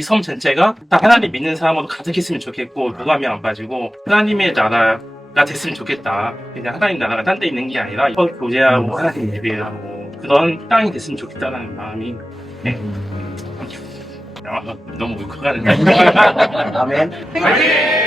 이 섬 전체가 다 하나님 믿는 사람으로 가득했으면 좋겠고 교감이 안 빠지고 하나님의 나라가 됐으면 좋겠다. 그냥 하나님 나라가 딴 데 있는 게 아니라 서로 교제하고 하나님 예배하고 그런 땅이 됐으면 좋겠다는 마음이 네. 아, 너무 울컥하는데. 아멘. 주님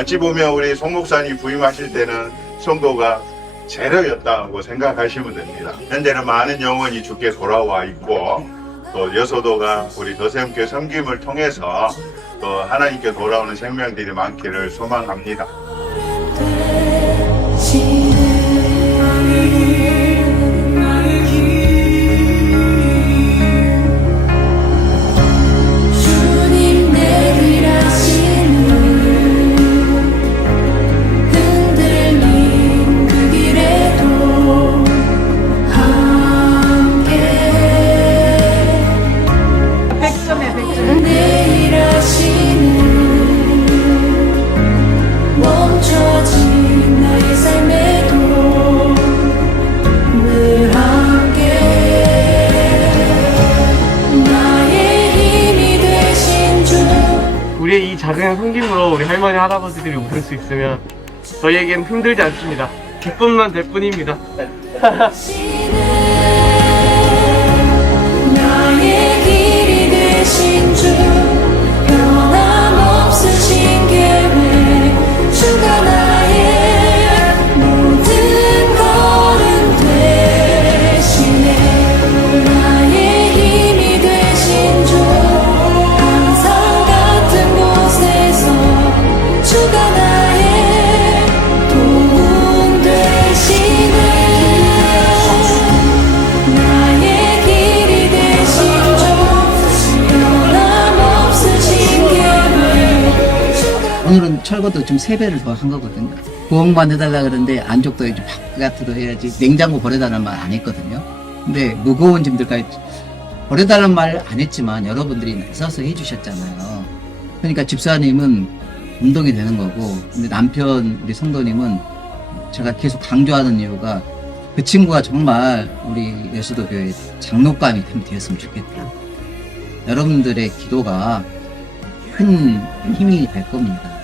어찌 보면 우리 송 목사님 부임하실 때는 성도가 제로였다고 생각하시면 됩니다. 현재는 많은 영혼이 주께 돌아와 있고 또 여소도가 우리 더세움교회 섬김을 통해서 또 하나님께 돌아오는 생명들이 많기를 소망합니다. 섬김으로 우리 할머니 할아버지들이 웃을 수 있으면 저희에겐 힘들지 않습니다. 기쁨만 될 뿐입니다. 철거도 좀 세배를 더 한 거거든요. 부엌만 해달라 그러는데 안쪽도 이제 바깥으로 해야지 냉장고 버려달라는 말 안 했거든요. 근데 무거운 짐들까지 버려달라는 말 안 했지만 여러분들이 나서서 해주셨잖아요. 그러니까 집사님은 운동이 되는 거고 근데 남편 우리 성도님은 제가 계속 강조하는 이유가 그 친구가 정말 우리 예수도 교회 장로감이 좀 되었으면 좋겠다. 여러분들의 기도가 큰 힘이 될 겁니다.